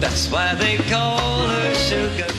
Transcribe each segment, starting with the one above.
That's why they call her Sugar.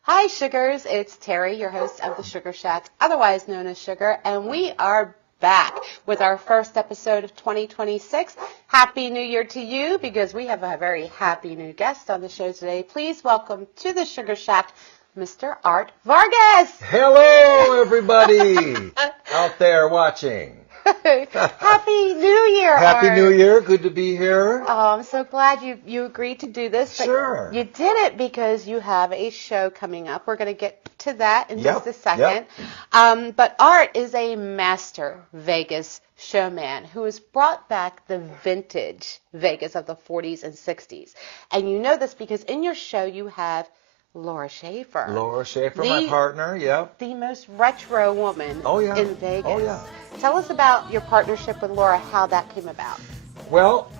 Hi, Sugars. It's Terry, your host of the Sugar Shack, otherwise known as Sugar, and we are back with our first episode of 2026. Happy New Year to you, because we have a very happy new guest on the show today. Please welcome to the Sugar Shack, Mr. Art Vargas. Hello, everybody out there watching. Happy New Year, Happy Art. New Year. Good to be here. Oh, I'm so glad you agreed to do this. But Sure. you did it because you have a show coming up. We're going to get to that in just a second. But Art is a master Vegas showman who has brought back the vintage Vegas of the 40s and 60s. And you know this because in your show you have Laura Schaefer. Laura Schaefer, my partner, The most retro woman in Vegas. Oh, yeah. Tell us about your partnership with Laura, how that came about. Well,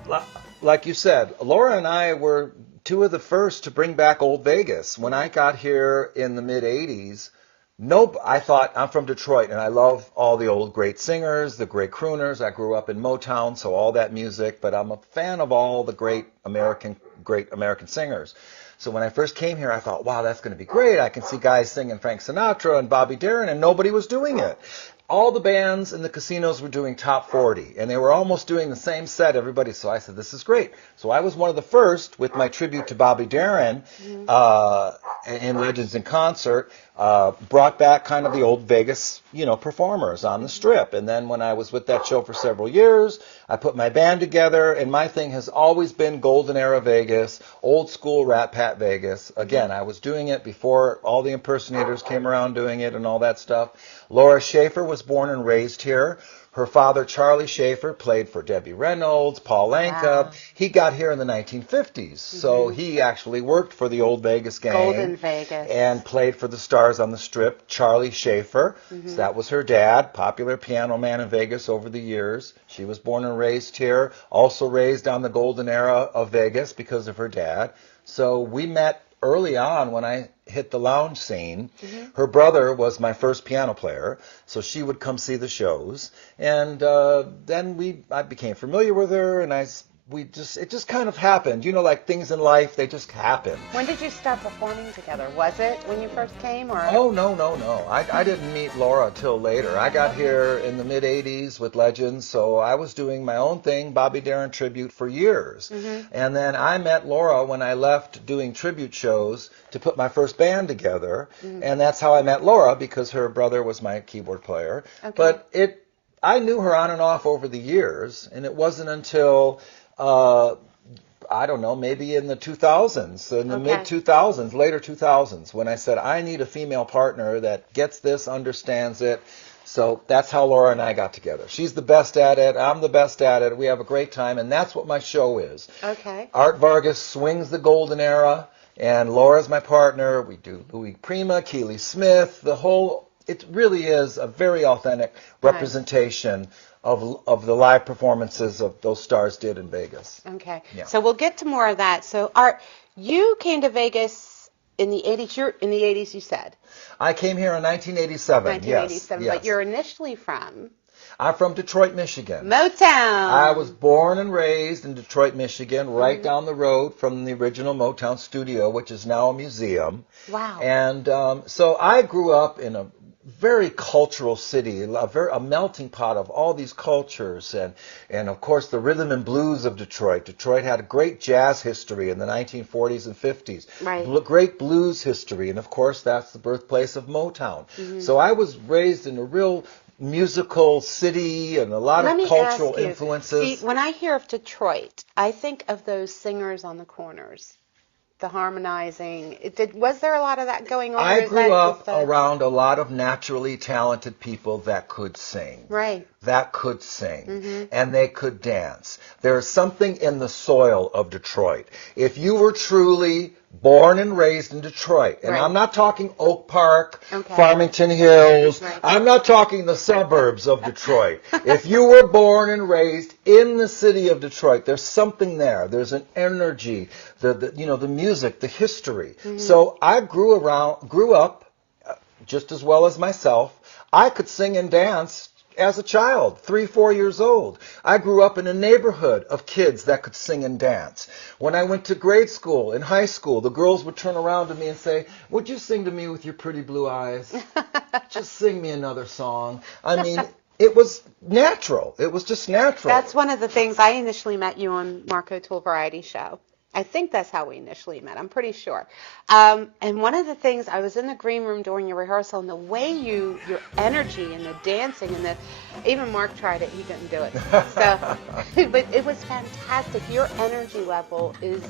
like you said, Laura and I were two of the first to bring back old Vegas. When I got here in the mid-'80s, I thought, I'm from Detroit, and I love all the old great singers, the great crooners. I grew up in Motown, so all that music, but I'm a fan of all the great American singers. So when I first came here, I thought, wow, that's going to be great. I can see guys singing Frank Sinatra and Bobby Darin, and nobody was doing it. All the bands in the casinos were doing top 40, and they were almost doing the same set, everybody. So I said, this is great. So I was one of the first with my tribute to Bobby Darin in Legends in Concert, brought back kind of the old Vegas, performers on the Strip. And then when I was with that show for several years, I put my band together, and my thing has always been Golden Era Vegas, old school Rat Pat Vegas. Again, I was doing it before all the impersonators came around doing it and all that stuff. Laura Schaefer was born and raised here. Her father, Charlie Schaefer, played for Debbie Reynolds, Paul Anka. Wow. He got here in the 1950s, so he actually worked for the old Vegas gang. Golden Vegas. And played for the stars on the Strip, Charlie Schaefer. So that was her dad, popular piano man in Vegas over the years. She was born and raised here, also raised on the golden era of Vegas because of her dad. So we met early on when I hit the lounge scene. Her brother was my first piano player, so she would come see the shows, and then I became familiar with her, and it just kind of happened. Like things in life, they just happen. When did you start performing together? Was it when you first came, or? Oh, no. I didn't meet Laura till later. I got here in the mid-'80s with Legends, so I was doing my own thing, Bobby Darin tribute, for years. And then I met Laura when I left doing tribute shows to put my first band together, and that's how I met Laura, because her brother was my keyboard player. Okay. But I knew her on and off over the years, and it wasn't until I don't know, maybe in the 2000s, in the mid-2000s, later 2000s, when I said, I need a female partner that gets this, understands it. So that's how Laura and I got together. She's the best at it. I'm the best at it. We have a great time, and that's what my show is. Okay. Art Vargas swings the golden era, and Laura's my partner. We do Louis Prima, Keely Smith, it really is a very authentic representation of the live performances of those stars did in Vegas. Okay. Yeah. So we'll get to more of that. So Art, you came to Vegas in the 80s. You're in the 80s, you said. I came here in 1987. 1987. Yes. But you're initially from? I'm from Detroit, Michigan. Motown. I was born and raised in Detroit, Michigan, right down the road from the original Motown studio, which is now a museum. Wow. And so I grew up in a very cultural city, a melting pot of all these cultures, and of course the rhythm and blues of Detroit. Detroit had a great jazz history in the 1940s and 50s, great blues history, and of course that's the birthplace of Motown. So I was raised in a real musical city and a lot of cultural influences. See, when I hear of Detroit, I think of those singers on the corners. The harmonizing. Was there a lot of that going on? I grew up around a lot of naturally talented people that could sing. Right. That could sing. And they could dance. There's something in the soil of Detroit. If you were truly born and raised in Detroit, and I'm not talking Oak Park, Farmington Hills, I'm not talking the suburbs of Detroit. If you were born and raised in the city of Detroit, there's something there. There's an energy, the music, the history. So I grew up just as well as myself. I could sing and dance as a child, 3, 4 years old. I grew up in a neighborhood of kids that could sing and dance. When I went to grade school, in high school, the girls would turn around to me and say, "Would you sing to me with your pretty blue eyes? Just sing me another song." I mean, it was natural. It was just natural. That's one of the things. I initially met you on Marco Tool Variety Show. I think that's how we initially met. I'm pretty sure. And one of the things, I was in the green room during your rehearsal, and the way your energy and the dancing and even Mark tried it, he couldn't do it. So, but it was fantastic. Your energy level is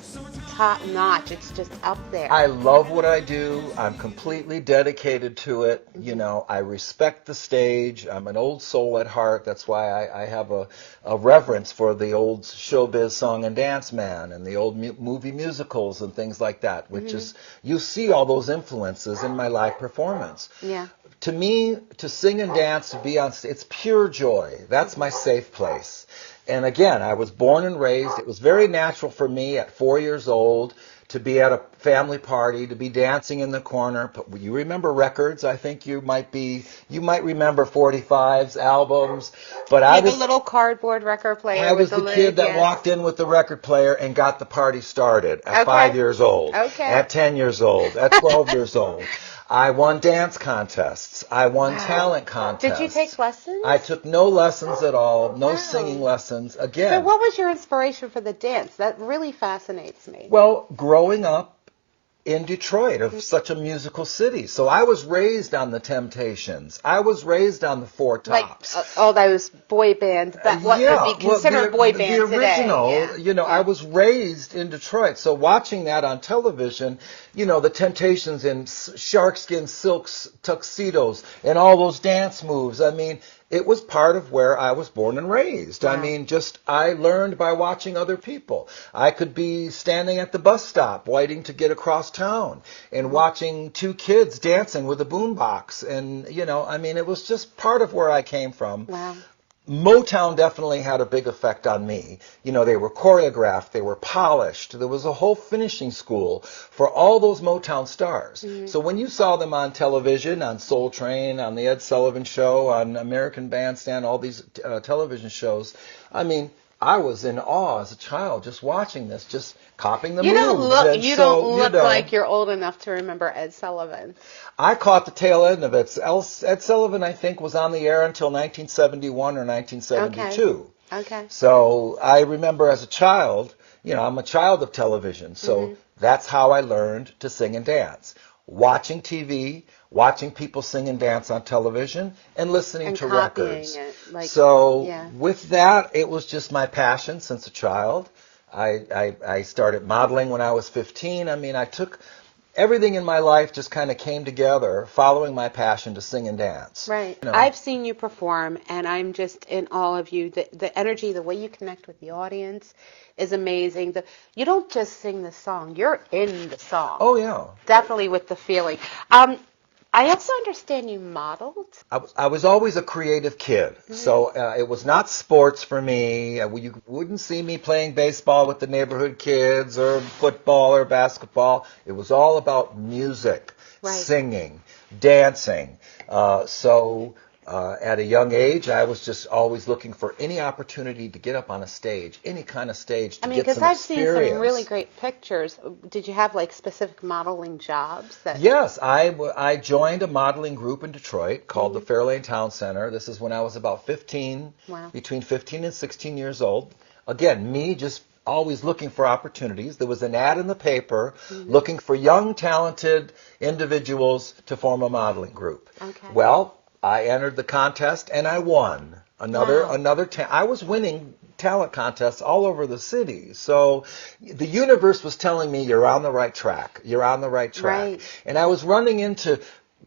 top notch. It's just up there. I love what I do. I'm completely dedicated to it. You know, I respect the stage. I'm an old soul at heart. That's why I have a reverence for the old showbiz song and dance man and the old movie musicals and things like that, which is, you see all those influences in my live performance. Yeah. To me, to sing and dance, to be on stage, it's pure joy. That's my safe place. And again, I was born and raised. It was very natural for me at 4 years old to be at a family party, to be dancing in the corner. But you remember records? I think you might remember 45s, albums. But I was a little cardboard record player. I was with the lid, kid that yes. walked in with the record player and got the party started at Okay. 5 years old, Okay. at 10 years old, at 12 years old. I won dance contests. I won talent contests. Did you take lessons? I took no lessons at all, no Wow. singing lessons. So Again, what was your inspiration for the dance? That really fascinates me. well, growing up in Detroit, of such a musical city. So I was raised on the Temptations. I was raised on the Four Tops. Like all those boy bands, what would be considered boy bands the original, today. Yeah. you know, I was raised in Detroit. So watching that on television, you know, the Temptations in sharkskin silks, tuxedos, and all those dance moves. I mean, it was part of where I was born and raised. Wow. I mean, I learned by watching other people. I could be standing at the bus stop waiting to get across town and watching two kids dancing with a boombox. And, you know, I mean, it was just part of where I came from. Wow. Motown definitely had a big effect on me. You know, they were choreographed, they were polished. There was a whole finishing school for all those Motown stars. So when you saw them on television, on Soul Train, on the Ed Sullivan Show, on American Bandstand, all these television shows, I mean, I was in awe as a child just watching this, just copying the moves. You don't look like you're old enough to remember Ed Sullivan. I caught the tail end of it. Ed Sullivan, I think, was on the air until 1971 or 1972. Okay. So I remember as a child, you know, I'm a child of television, so that's how I learned to sing and dance. Watching TV, watching people sing and dance on television, and listening And to copying records. it, So yeah. with that, it was just my passion since a child. I started modeling when I was 15. I mean, everything in my life just kind of came together following my passion to sing and dance. Right. You know. I've seen you perform, and I'm just in awe of you. The energy, the way you connect with the audience is amazing. You don't just sing the song, you're in the song. Oh, yeah. Definitely with the feeling. I also understand you modeled. I was always a creative kid, so it was not sports for me. You wouldn't see me playing baseball with the neighborhood kids or football or basketball. It was all about music, Right. singing, dancing. At a young age, I was just always looking for any opportunity to get up on a stage, any kind of stage, to I mean, get because some I've seen experience. some really great pictures. Did you have like specific modeling jobs? Yes, I joined a modeling group in Detroit called the Fairlane Town Center. This is when I was about 15, Wow. between 15 and 16 years old. Again, me just always looking for opportunities. There was an ad in the paper looking for young, talented individuals to form a modeling group. Okay. Well, I entered the contest and I won. I was winning talent contests all over the city. So the universe was telling me, you're on the right track. You're on the right track. Right. And I was running into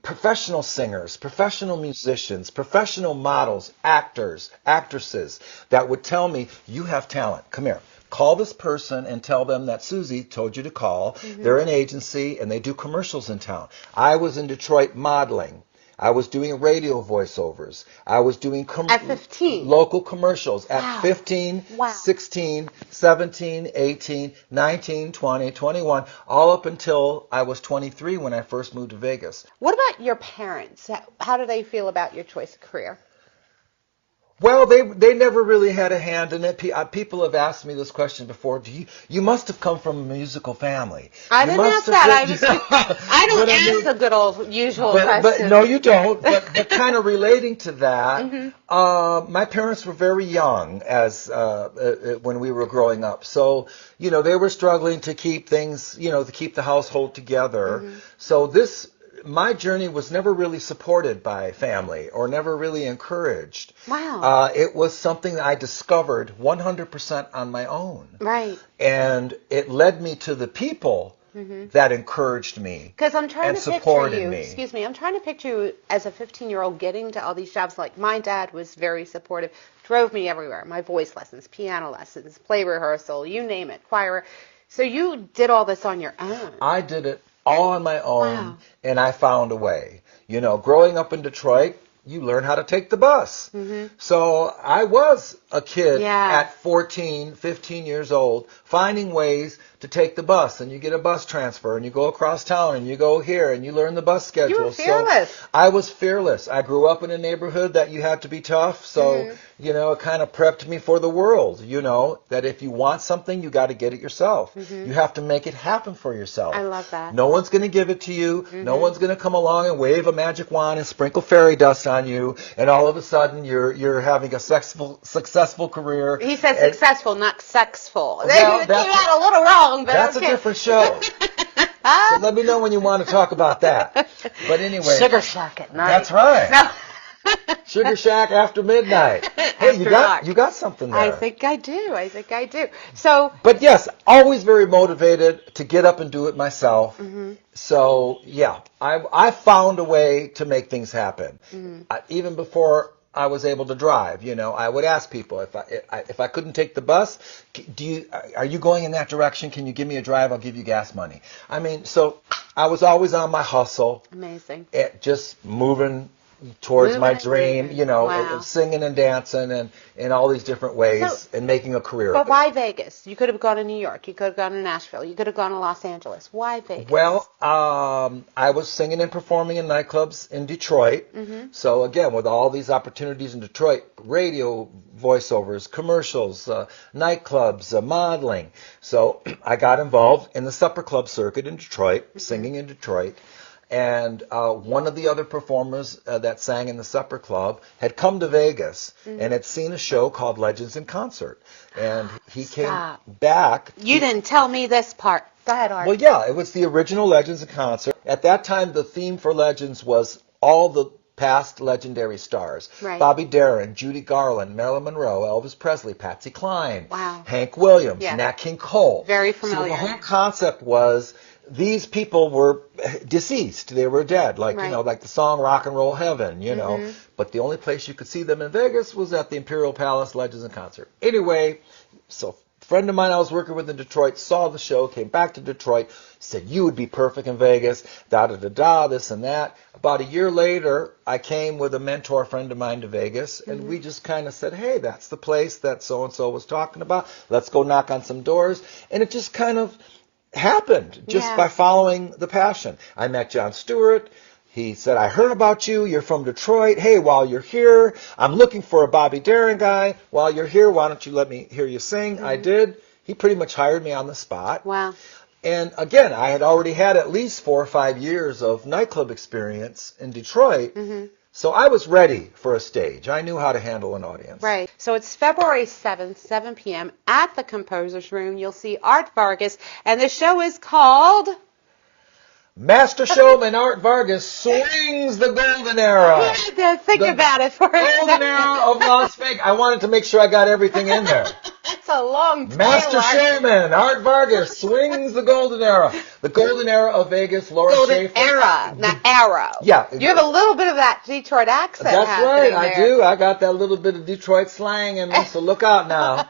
professional singers, professional musicians, professional models, actors, actresses that would tell me, you have talent. Come here. Call this person and tell them that Susie told you to call. They're an agency and they do commercials in town. I was in Detroit modeling. I was doing radio voiceovers. I was doing At 15? local commercials at Wow. 15, Wow. 16, 17, 18, 19, 20, 21, all up until I was 23 when I first moved to Vegas. What about your parents? How do they feel about your choice of career? Well, they never really had a hand in it. People have asked me this question before. You must have come from a musical family. I You didn't must ask have that. I don't But I ask mean- the good old usual But question. no, you don't. But kind of relating to that, Mm-hmm. my parents were very young as when we were growing up. So they were struggling to keep things, to keep the household together. Mm-hmm. So my journey was never really supported by family or never really encouraged. Wow. It was something that I discovered 100% on my own. Right. And it led me to the people that encouraged me. Because I'm trying and to picture supported you, me. excuse me, I'm trying to picture you as a 15-year-old getting to all these jobs. Like my dad was very supportive, drove me everywhere. My voice lessons, piano lessons, play rehearsal, you name it, choir. So you did all this on your own. I did it all on my own, Wow. and I found a way. Growing up in Detroit, you learn how to take the bus. So I was a kid Yeah. at 14, 15 years old, finding ways to take the bus. And you get a bus transfer, and you go across town, and you go here, and you learn the bus schedule. You were fearless. So I was fearless. I grew up in a neighborhood that you had to be tough. So, it kind of prepped me for the world, that if you want something, you got to get it yourself. You have to make it happen for yourself. I love that. No one's going to give it to you. No one's going to come along and wave a magic wand and sprinkle fairy dust on you, and all of a sudden you're having a successful career. He said And- successful, not sexful. Well, They came that's- out a little wrong, but That's okay. a different show. So let me know when you want to talk about that. But anyway, Sugar Shack at night. that's right. No. Sugar Shack after midnight. Hey, After dark. you got something there. I think I do. So, But yes, always very motivated to get up and do it myself. So yeah, I found a way to make things happen. Even before I was able to drive, I would ask people if I couldn't take the bus, are you going in that direction? Can you give me a drive? I'll give you gas money. I mean, so I was always on my hustle, amazing. just moving towards Moving my and dream, grooving. Wow. singing and dancing and in all these different ways So- and making a career But of it. why Vegas? You could have gone to New York. You could have gone to Nashville. You could have gone to Los Angeles. Why Vegas? Well, I was singing and performing in nightclubs in Detroit. So again, with all these opportunities in Detroit, radio voiceovers, commercials, nightclubs, modeling. So I got involved in the supper club circuit in Detroit, singing in Detroit. And one of the other performers that sang in the supper club had come to Vegas and had seen a show called Legends in Concert. And he Stop. came back. You didn't tell me this part. Go ahead, Art. Well, yeah, it was the original Legends in Concert. At that time, the theme for Legends was all the past legendary stars. Right. Bobby Darin, Judy Garland, Marilyn Monroe, Elvis Presley, Patsy Cline, Wow. Hank Williams, Yeah. Nat King Cole. Very So familiar. the whole concept was these people were deceased. They were dead. Like, Right. like the song Rock and Roll Heaven, But the only place you could see them in Vegas was at the Imperial Palace Legends in Concert. Anyway, so a friend of mine I was working with in Detroit saw the show, came back to Detroit, said, you would be perfect in Vegas, da-da-da-da, this and that. About a year later, I came with a mentor friend of mine to Vegas, and we just kind of said, hey, that's the place that so-and-so was talking about. Let's go knock on some doors. And it just kind of happened just Yeah. by following the passion. I met Jon Stewart. He said, I heard about you. You're from Detroit. Hey, while you're here, I'm looking for a Bobby Darin guy. While you're here, why don't you let me hear you sing? I did. He pretty much hired me on the spot. Wow. And again, I had already had at least 4 or 5 years of nightclub experience in Detroit. So I was ready for a stage. I knew how to handle an audience. Right. So it's February 7th, 7 p.m. at the Composer's Room. You'll see Art Vargas, and the show is called... Master Showman Art Vargas swings the golden era. You had to think The about it for a Golden second. era of Las Vegas. I wanted to make sure I got everything in there. That's a long title, Master Art. Showman Art Vargas swings the golden era. The golden era of Vegas. Laura Golden Schaefer. era, not arrow. Yeah. You have a little bit of that Detroit accent That's right, happening I there. do. I got that little bit of Detroit slang in me, so look out now.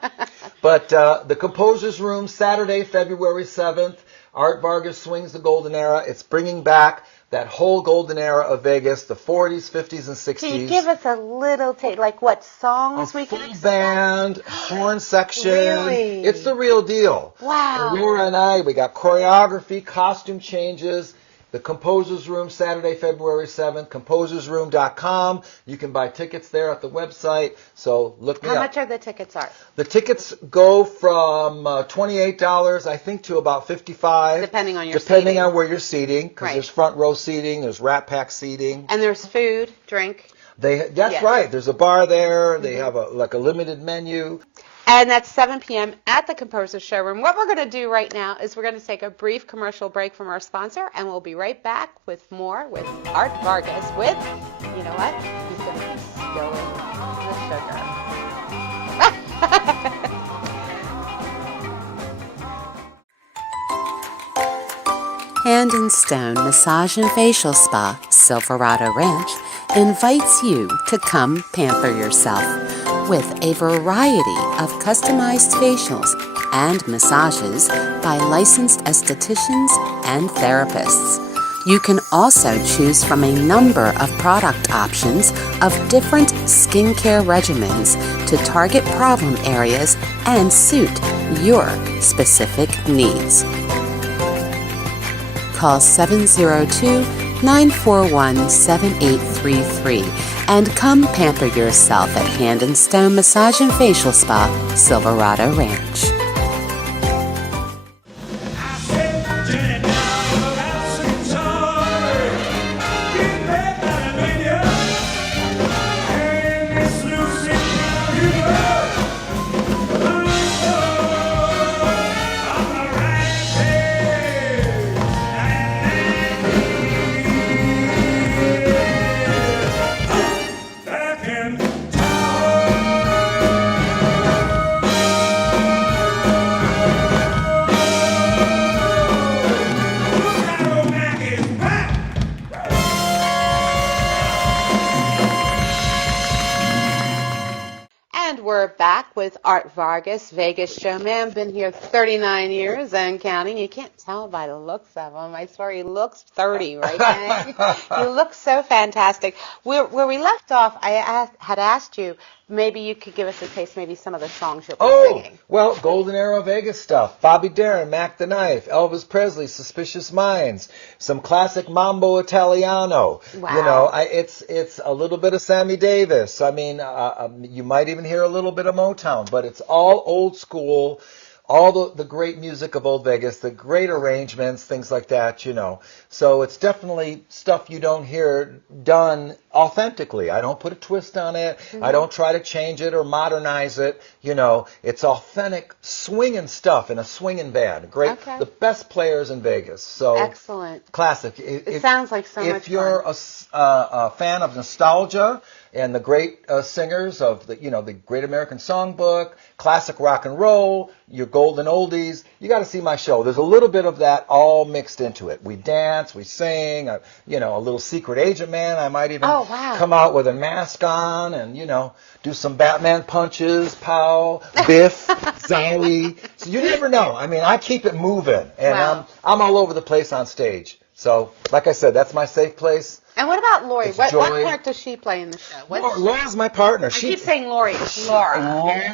But the Composer's Room, Saturday, February 7th. Art Vargas swings the golden era. It's bringing back that whole golden era of Vegas, the 40s, 50s, and 60s. Can you give us a little taste, like what songs we full can expect? band, horn section. Really? It's the real deal. Wow. And Laura and I, we got choreography, costume changes. The Composer's Room, Saturday, February 7th, composersroom.com. You can buy tickets there at the website. So look me up. How much are the tickets, Art? The tickets go from $28, I think, to about $55. Depending on your Depending seating. on where you're seating, because Right. there's front row seating, there's Rat Pack seating. And there's food, drink. That's Yes. right. There's a bar there. They have a limited menu. And that's 7 p.m. at the Composer Showroom. What we're going to do right now is we're going to take a brief commercial break from our sponsor, and we'll be right back with more with Art Vargas with, you know what? He's going to be spilling the sugar. Hand and Stone Massage and Facial Spa, Silverado Ranch, invites you to come pamper yourself with a variety of customized facials and massages by licensed estheticians and therapists. You can also choose from a number of product options of different skincare regimens to target problem areas and suit your specific needs. Call 702-941-7833 and come pamper yourself at Hand and Stone Massage and Facial Spa, Silverado Ranch. We're back with Art Vargas, Vegas Showman. Been here 39 years and counting. You can't tell by the looks of him. I swear he looks 30, right, Kenny? You look so fantastic. Where we left off, I had asked you, maybe you could give us a taste, maybe some of the songs you'll be singing. Well, Golden Era Vegas stuff. Bobby Darin, Mac the Knife, Elvis Presley, Suspicious Minds, some classic Mambo Italiano. Wow. You know, it's a little bit of Sammy Davis. I mean, you might even hear a little bit of Motown, but it's all old school. All the great music of Old Vegas, the great arrangements, things like that, you know. So it's definitely stuff you don't hear done authentically. I don't put a twist on it. Mm-hmm. I don't try to change it or modernize it. You know, it's authentic swinging stuff in a swinging band. Great, okay. The best players in Vegas. So excellent. Classic. It sounds like so much fun. If you're a fan of nostalgia and the great singers of the Great American Songbook, classic rock and roll, your golden oldies, you got to see my show. There's a little bit of that all mixed into it. We dance, we sing, a little secret agent man. I might even come out with a mask on and, do some Batman punches, pow, Biff, Zowie. So you never know. I mean, I keep it moving, and I'm all over the place on stage. So, like I said, that's my safe place. And what about Lori? What part does she play in the show? Laura's my partner. I keep saying Lori. It's Laura.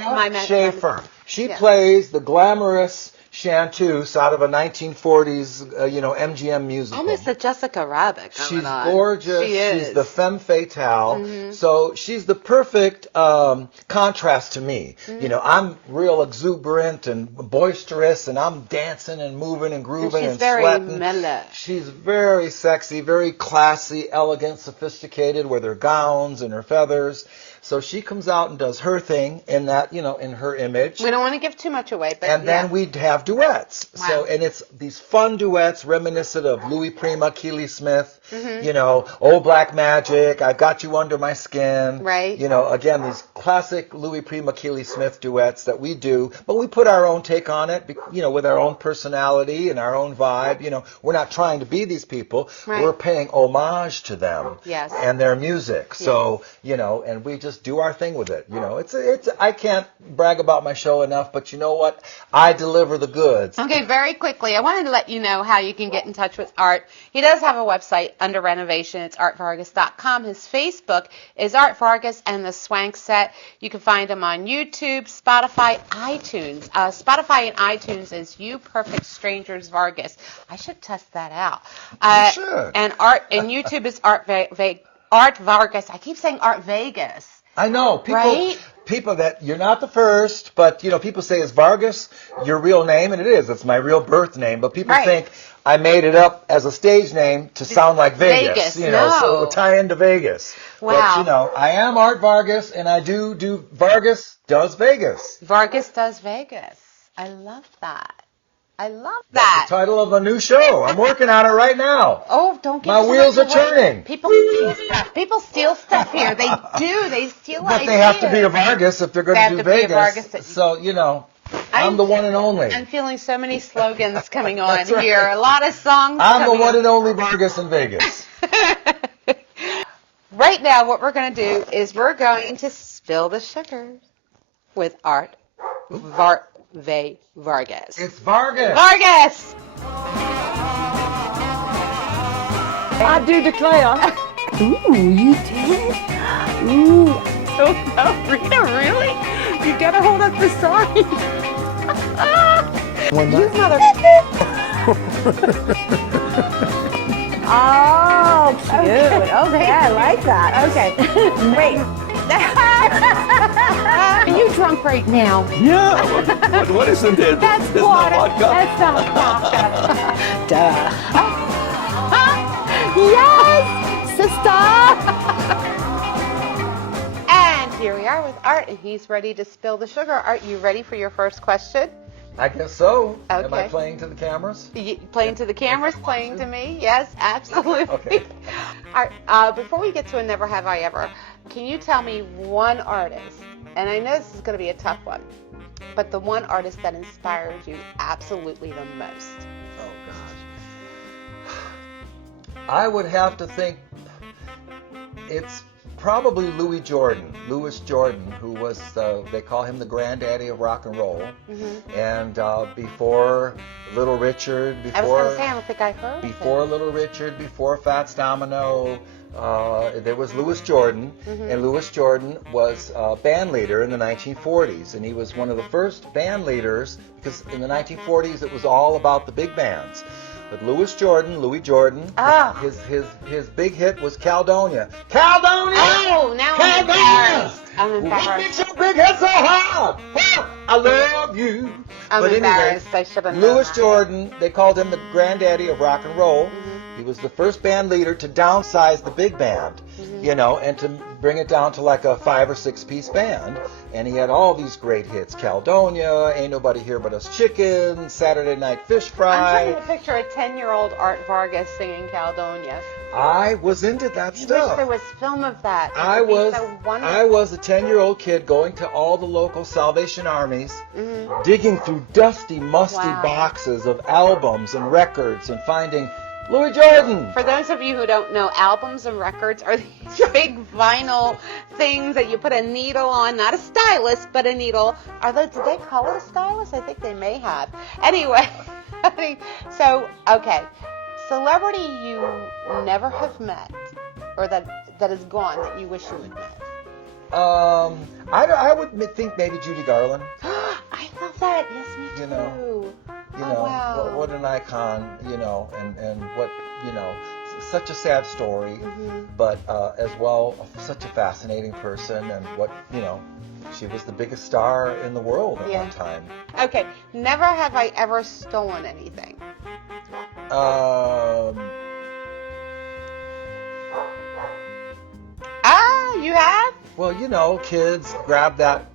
Laura Schaefer. She plays the glamorous chanteuse out of a 1940s, MGM musical. Almost a Jessica Rabbit. She's gorgeous. She is. She's the femme fatale. Mm-hmm. So she's the perfect contrast to me. Mm-hmm. I'm real exuberant and boisterous, and I'm dancing and moving and grooving and sweating. She's very mellow. She's very sexy, very classy, elegant, sophisticated with her gowns and her feathers. So she comes out and does her thing in that, in her image. We don't want to give too much away, but and then we'd have duets. Wow. So, and it's these fun duets reminiscent of Louis Prima, Keely Smith, Old Black Magic, I've Got You Under My Skin. Right. Again, these classic Louis Prima, Keely Smith duets that we do, but we put our own take on it, with our own personality and our own vibe. We're not trying to be these people. Right. We're paying homage to them. Yes. And their music. So, and we just do our thing with it. It's I can't brag about my show enough, but you know what? I deliver the goods. Okay, very quickly, I wanted to let you know how you can get in touch with Art. He does have a website under renovation. It's artvargas.com. His Facebook is Art Vargas and the Swank Set. that. You can find them on YouTube, Spotify, iTunes. Spotify and iTunes is You Perfect Strangers Vargas. I should test that out. You should. And YouTube is Art Vargas. I keep saying Art Vegas. I know. Right? People that you're not the first, but people say is Vargas your real name, and it is. It's my real birth name, but people think I made it up as a stage name to sound like Vegas. So it would tie into Vegas. Wow. But I am Art Vargas, and I do Vargas Does Vegas. Vargas Does Vegas. I love that. That's the title of a new show. I'm working on it right now. Oh, don't get my wheels are turning. People steal stuff here. They do. They steal But ideas. they have to be a Vargas if they're going to do Vegas. Be a Vargas. So, I'm the one and only. I'm feeling so many slogans coming on That's right. here. A lot of songs I'm coming the one on. and only Vargas in Vegas. Right now, what we're going to do is we're going to spill the sugar with Art Vargas. It's Vargas. Vargas! I do declare. Ooh, you did? Ooh. Oh, no, Rita, really? You gotta hold up the sign. You mother... Oh, cute. Okay, I like that. Okay. Wait. Are you drunk right now? Yeah. What isn't it? That's Isn't water. that vodka? That's not vodka. Duh. Yes, sister. And here we are with Art, and he's ready to spill the sugar. Art, you ready for your first question? I guess so. Am I Okay. playing to the cameras? Playing to the cameras, playing to me? Yes, absolutely. Okay. All right, before we get to a Never Have I Ever, can you tell me one artist, and I know this is going to be a tough one, but the one artist that inspired you absolutely the most? Oh, gosh. I would have to think it's probably Louis Jordan, who was, they call him the granddaddy of rock and roll. Mm-hmm. And before Little Richard, I was going to say, I don't think I heard before Little Richard, before Fats Domino, there was Louis Jordan, and Louis Jordan was a band leader in the 1940s, and he was one of the first band leaders, because in the 1940s it was all about the big bands. But Louis Jordan, his big hit was Caledonia. Caledonia! Oh, now I'm embarrassed. I'm What embarrassed. makes your big head so hard? Oh, I love you. I'm But embarrassed. anyway, I should have known Louis that. Jordan, they called him the granddaddy of rock and roll. He was the first band leader to downsize the big band, and to bring it down to like a 5 or 6 piece band. And he had all these great hits: Caledonia, Ain't Nobody Here But Us Chicken, Saturday Night Fish I'm Fry. trying to picture a 10-year-old Art Vargas singing Caledonia. I was into that I wish stuff. there was film of that. It I would be was so wonderful. I was a 10-year-old kid going to all the local Salvation Armies, digging through dusty, musty Wow. boxes of albums and records and finding Louis Jordan. For those of you who don't know, albums and records are these big vinyl things that you put a needle on, not a stylus, but a needle. Did they call it a stylus? I think they may have. Anyway, so, okay. Celebrity you never have met, or that is gone, that you wish you had met. I would think maybe Judy Garland. I love that. Yes, me too. Wow. What an icon, and what, such a sad story, but as well, such a fascinating person, and what, she was the biggest star in the world at one time. Okay, never have I ever stolen anything. You have? Well, kids grab that,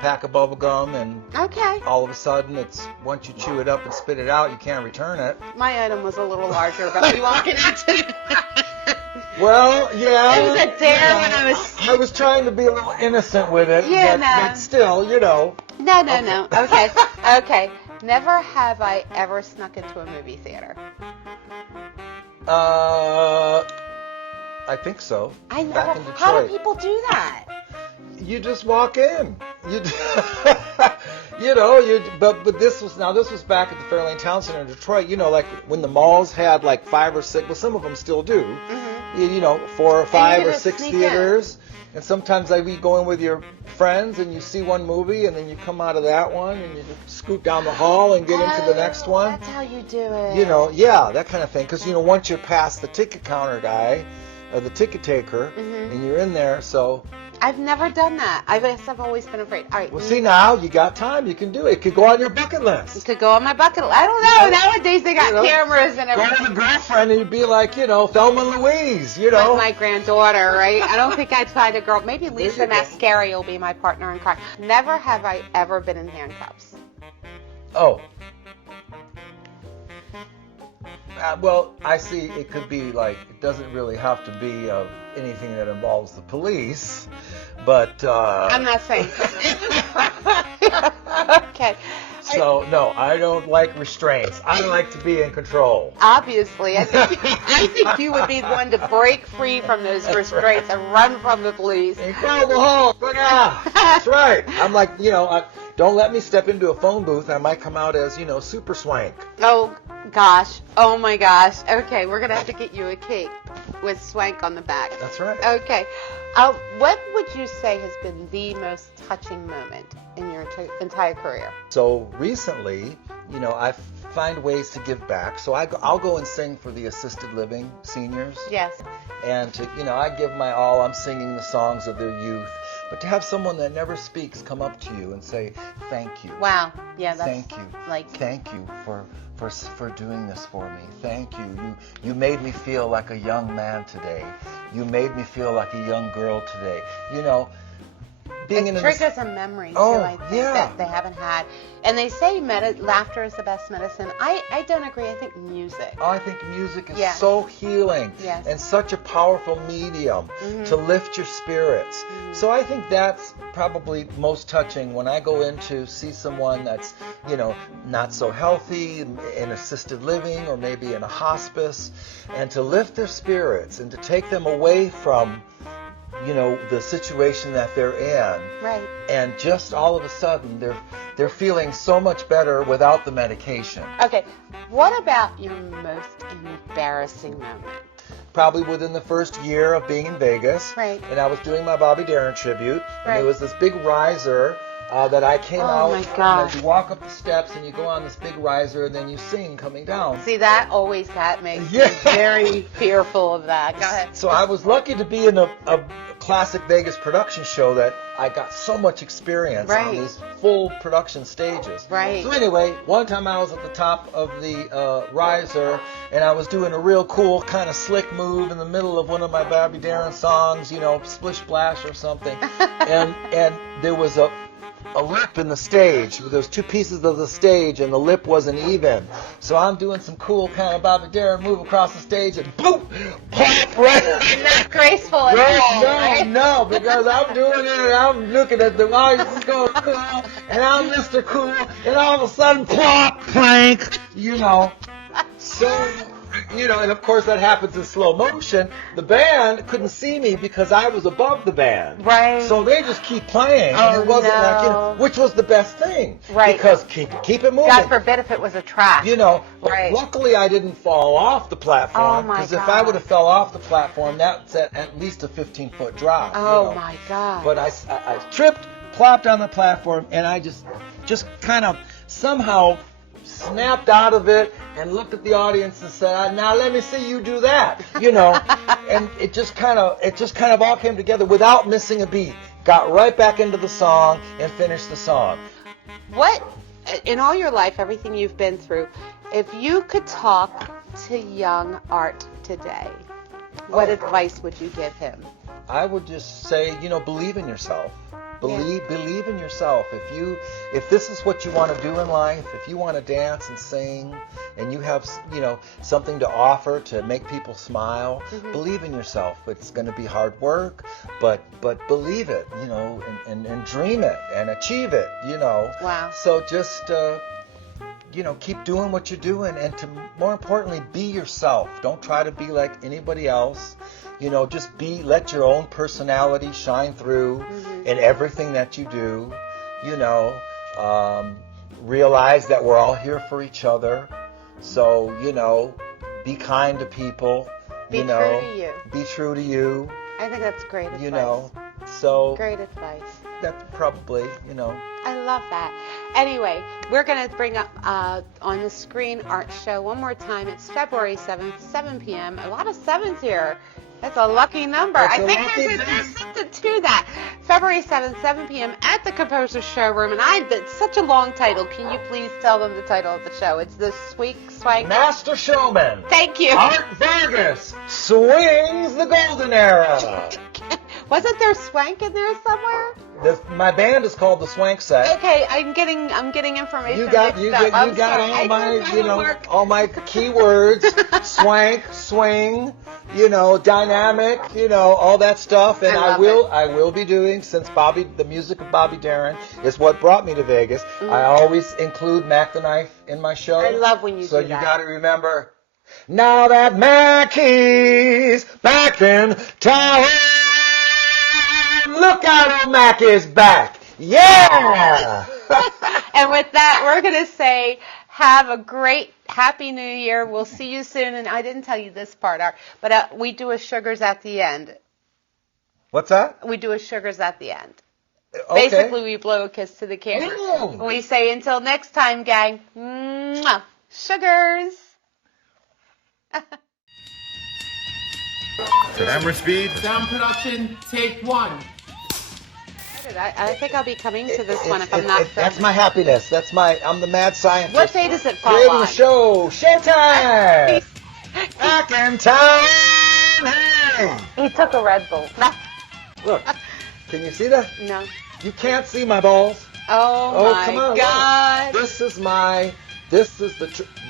pack of bubble gum, and Okay. all of a sudden, once you chew it up and spit it out, you can't return it. My item was a little larger, but we won't get into that. Well, yeah. It was a dare when I was trying to be a little innocent with it, Yeah, but still, No. Okay. Okay. Never have I ever snuck into a movie theater. I think so. I know. Back in Detroit. How do people do that? You just walk in. But this was back at the Fairlane Town Center in Detroit. Like when the malls had like 5 or 6. Well, some of them still do. you know, 4 or 5 you or just 6 sneak in. theaters. And sometimes we go in with your friends and you see one movie and then you come out of that one and you just scoot down the hall and get into the next one. That's how you do it. You know, yeah, that kind of thing. Because, you know, once you're past the ticket counter guy, the ticket taker, and you're in there, so... I've never done that. I guess I've always been afraid. All right. Well, see, now you got time. You can do it. It could go on your bucket list. It could go on my bucket list. I don't know. Nowadays they got You know, cameras and Go everything. with a girlfriend and you'd be like, you know, Thelma and Louise, you know. Like my granddaughter, right? I don't think I'd find a girl. Maybe Lisa you go. Mascari will be my partner in crime. Never have I ever been in handcuffs. Oh. Well, I see it could be like, it doesn't really have to be anything that involves the police, but... I'm not saying. Okay. So, no, I don't like restraints. I like to be in control. Obviously, I think you would be the one to break free from those restraints and run from the police. Incredible Hulk, look out! That's right. I'm like, you know, don't let me step into a phone booth. I might come out as, you know, super swank. Oh, gosh. Oh, my gosh. Okay, we're going to have to get you a cake with swank on the back. That's right. Okay. What would you say has been the most touching moment in your entire career? So recently, you know, I find ways to give back. So I'll go and sing for the assisted living seniors. Yes. And to, you know, I give my all. I'm singing the songs of their youth. But to have someone that never speaks come up to you and say, thank you. Wow. Yeah, that's Thank you. like... Thank you for doing this for me. Thank you. You made me feel like a young man today. You made me feel like a young girl today. You know, being It in triggers a memory, too, Oh, I think, yeah. that they haven't had. And they say laughter is the best medicine. I don't agree. I think music. I think music is Yeah. so healing Yes. and such a powerful medium to lift your spirits. So I think that's probably most touching when I go in to see someone that's, you know, not so healthy, in assisted living or maybe in a hospice, and to lift their spirits and to take them away from, you know, the situation that they're in. Right. And just all of a sudden they're feeling so much better without the medication. Okay. What about your most embarrassing moment? Probably within the first year of being in Vegas. Right. And I was doing my Bobby Darin tribute. And Right. there was this big riser that I came out. my gosh. You walk up the steps and you go on this big riser and then you sing coming down. See, that makes Yeah. me very fearful of that. Go ahead. So I was lucky to be in a classic Vegas production show that I got so much experience on Right. these full production stages. Right. So anyway, one time I was at the top of the riser and I was doing a real cool kind of slick move in the middle of one of my Bobby Darin songs, you know, Splish Splash or something. and there was a lip in the stage. There was two pieces of the stage and the lip wasn't even. So I'm doing some cool kind of Bobby Darin move across the stage and boop, pop, right. Not graceful at all. right? No, because I'm doing it and I'm looking at the audience going cool and I'm Mr. Cool and all of a sudden plop, plank, you know. So, you know, and of course that happens in slow motion. The band couldn't see me because I was above the band. Right. So they just keep playing. Oh, and it wasn't like, you know, no. which was the best thing. Right. Because keep it moving. God forbid if it was a track. You know, but Right. luckily I didn't fall off the platform. Oh, my Because if I God. would have fell off the platform, that's at least a 15-foot drop. Oh, you know. my God. But I tripped, plopped on the platform, and I just kind of somehow snapped out of it and looked at the audience and said, "Now let me see you do that," you know. And it just kind of all came together without missing a beat. Got right back into the song and finished the song. What, in all your life, everything you've been through, if you could talk to young Art today, what advice would you give him? I would just say, you know, believe in yourself. Believe in yourself. If this is what you want to do in life, if you want to dance and sing, and you have, you know, something to offer to make people smile, believe in yourself. It's going to be hard work, but believe it, you know, and dream it and achieve it, you know. Wow. So just you know, keep doing what you're doing, and to more importantly, be yourself. Don't try to be like anybody else. You know, just let your own personality shine through in everything that you do. You know, realize that we're all here for each other. So, you know, be kind to people. Be you know, true to you. be true to you, I think that's great advice. you know. So Great advice. that's probably, you know. I love that. Anyway, we're going to bring up on the screen art show one more time. It's February 7th, 7 p.m. A lot of sevens here. That's a lucky number. That's I a think lucky there's something to that. February 7th, 7 p.m. at the Composer Showroom. And it's such a long title. Can you please tell them the title of the show? It's the Swank. Master Showman. Thank you. Art Vargas swings the golden era. Wasn't there Swank in there somewhere? My band is called the Swank Set. Okay, I'm getting information. You got mixed up. I'm sorry. all my, I did my homework. all my keywords, swank, swing, dynamic, all that stuff. And I will be doing, since the music of Bobby Darin is what brought me to Vegas. I always include Mac the Knife in my show. I love when you do that. So you got to remember, now that Mackie's back in town, look out, old Mac is back. Yeah! And with that, we're going to say, have a great, happy new year. We'll see you soon. And I didn't tell you this part, but we do a sugars at the end. What's that? We do a sugars at the end. Okay. Basically, we blow a kiss to the camera. Ooh. We say, until next time, gang, mwah, sugars. Camera speed. Sound production, take one. I think I'll be coming to this one if I'm not That's filming. my happiness. I'm the mad scientist. What day does it fall Creating on? a show. Showtime! Back in town! Hey! He took a Red Bull. Look, can you see that? No. You can't see my balls. Oh, my come on. God. Look.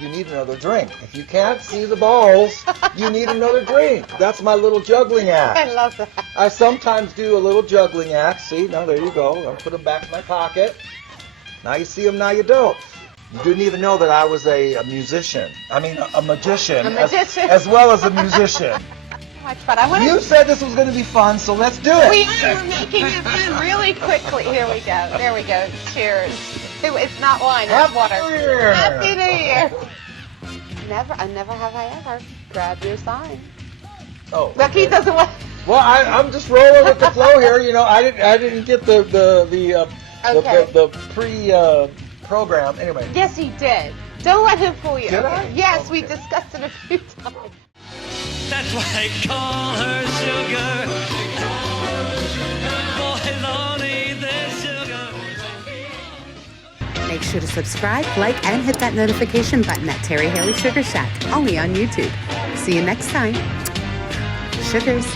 You need another drink. If you can't see the balls, you need another drink. That's my little juggling act. I love that. I sometimes do a little juggling act. See, now there you go. I'll put them back in my pocket. Now you see them, now you don't. You didn't even know that I was a musician. I mean, a magician. A magician. As well as a musician. Much fun. I want You to. said this was going to be fun, so let's do it. We are making it fun really quickly. Here we go. There we go. Cheers. It's not wine. It's water. Happy New Year. Happy New Year. Never have I ever. Grab your sign. Oh. Look, he doesn't want. Well, I'm just rolling with the flow here. I didn't get the pre-program. Anyway. Yes, he did. Don't let him fool you. Did I? Yes, we Okay. discussed it a few times. That's why I call her sugar. Boys all need their sugar. Make sure to subscribe, like, and hit that notification button at Terri Haley Sugar Shack, only on YouTube. See you next time. Sugars.